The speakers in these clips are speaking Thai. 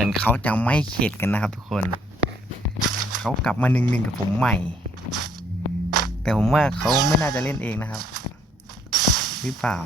มือนเขาจะไม่เข็ดกันนะครับ ทุกคน เขากลับมาหนึ่งหนึ่งกับผมใหม่ แต่ผมว่าเขาไม่น่าจะเล่นเองนะครับ หรือเปล่า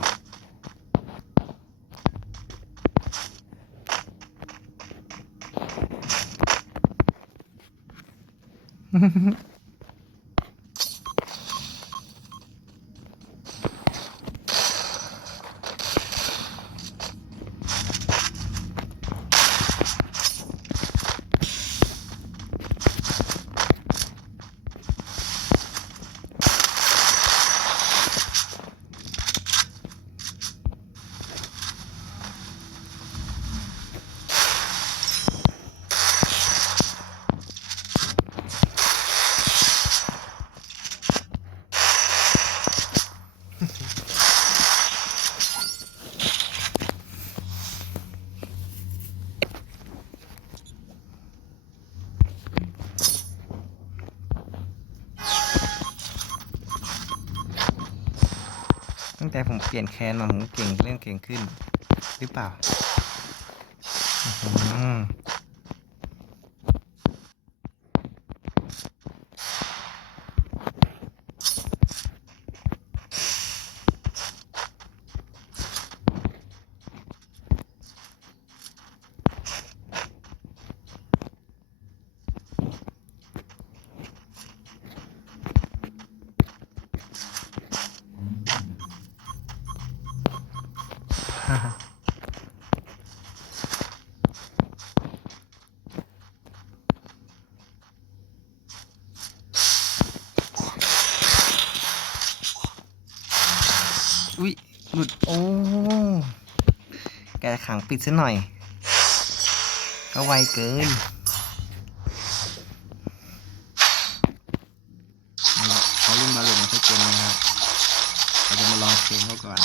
ตั้งแต่ผมเปลี่ยนแคนมาผมเก่งเล่นเก่งขึ้น หรือเปล่าอื้อหือฮ่าฮ่าอุ้ย หลุด โอ้แกขังปิดซะหน่อยก็ไวเกินเขาเล่นบาเลตมาสักเกมนะครับเราจะมาลองเพลงเขาก่อน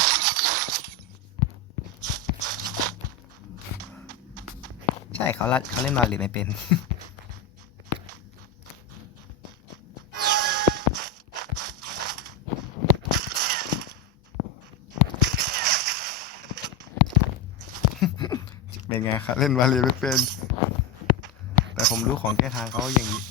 ใช่เขาละเขาเล่นบาเลตไม่เป็น ไงครับเล่นวาเลตไม่เป็น แต่ผมรู้ของแก้ทางเขาอย่างนี้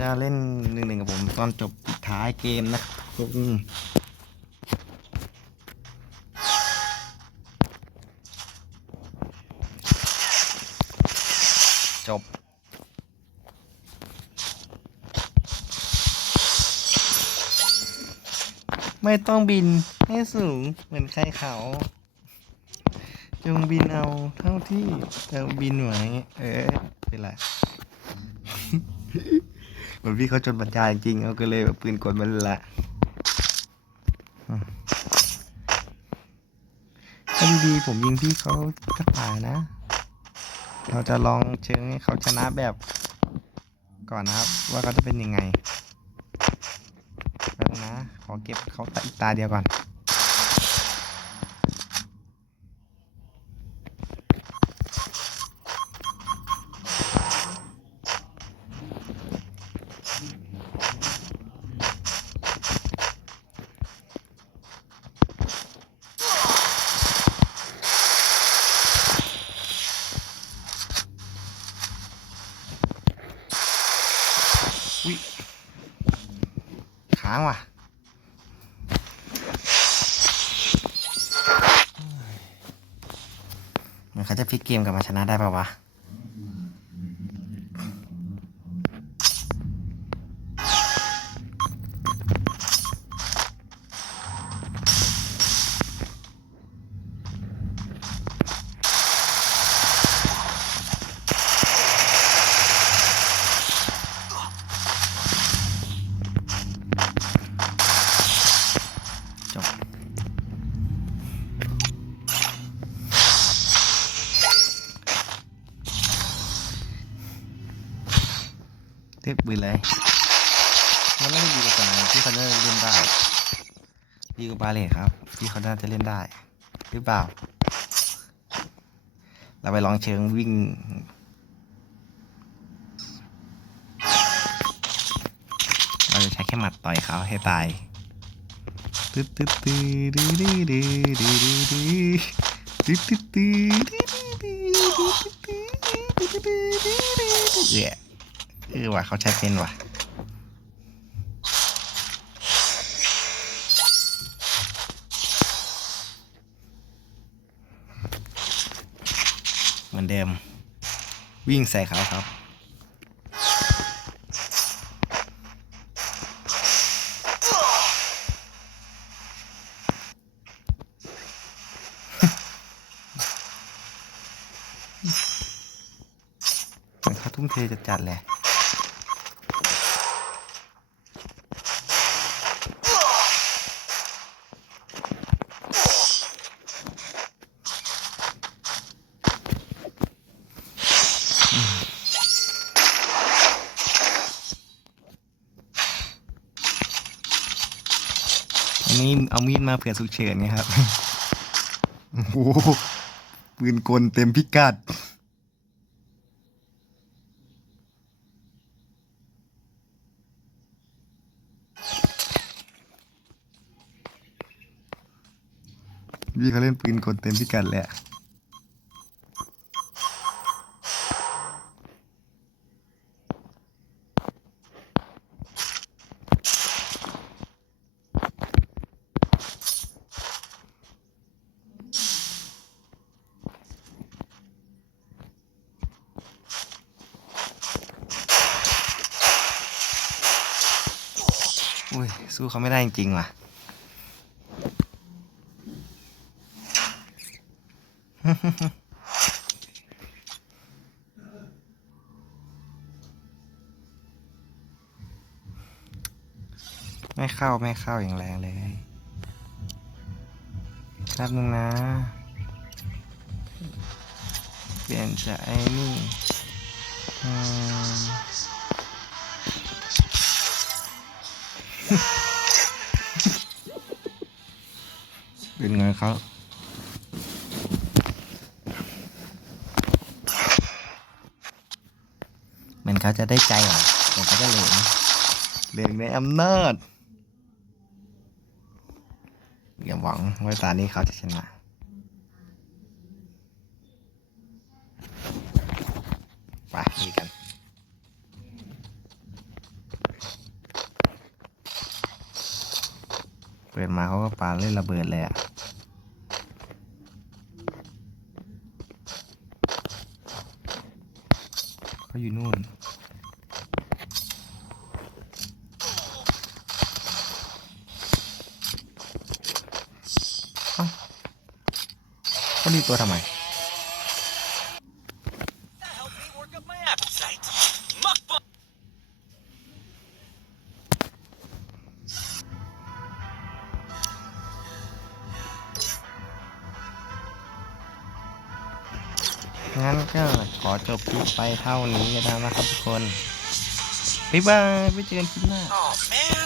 จะเล่นหนึ่งหนึ่งกับผมตอนจบท้ายเกมนะครับจบไม่ต้องบินให้สูงเหมือนใครเขา จงบินเอาเท่าที่เราบินไหวเออเป็นไร เหมือนพี่เขาจนปัญญาจริงเขาก็เลยแบบปืนกดมันละถ้าดีๆผมยิงพี่เขาก็ตายนะ เราจะลองเชิงให้เขาชนะแบบก่อนนะครับ ว่าเขาจะเป็นยังไงแป๊บนะ ขอเก็บเขาตาอีกตาเดียวก่อน ค้างว่ะมันเขาจะพลิกเกมกลับมาชนะได้ป่าวะ ลือกปืนเลยมันไม่ได้ดีกว่าสนที่เขาน่าจะเล่นได้ดีกว่าบาเลตครับที่เขาน่าจะเล่นได้ หรือเปล่า เราไปลองเชิงวิ่งเราจะใช้แค่หมัดต่อยเขาให้ตายตึ๊ดตึ๊ดตึ๊ดดื้อดื้อดื้อดื้อดื้อดื้อตึ๊ดตึ๊ดตึ๊ดดื้อดื้อดื้อดื้อดื้อดื้อดื้อดื้ คือว่ะเขาใช้เป็นว่ะเหมือนเดิม วิ่งใส่เขาครับเหมือนเขาทุ่มเทจัดจัดๆเลย นนี้เอามีดมาเผื่อสุกเฉินไงครับ โอ้โหปืนกลเต็มพิกัด พี่เขาเล่นปืนกลเต็มพิกัดแหละอุ้ย สู้เขาไม่ได้จริงๆว่ะไม่เข้าไม่เข้าอย่างแรงเลยแป๊บนึงนะ เปลี่ยนจากไอ้นี่อืม เป็นไงเขาเหมือนเขาจะได้ใจเหรอแต่เขาจะเหลงเหลงในอำนาจอย่าหวังว่าตานี้เขาจะชนะไปดีกัน ปิดมาเขาก็ปาเล่นระเบิดเลยอะเขาอยู่นู่นเอ้าเขาดีตัวทำไม งั้นก็ขอจบคลิปไปเท่านี้ก็ได้นะครับทุกคน บ๊ายบาย ไปเจอกันคลิปหน้า Oh.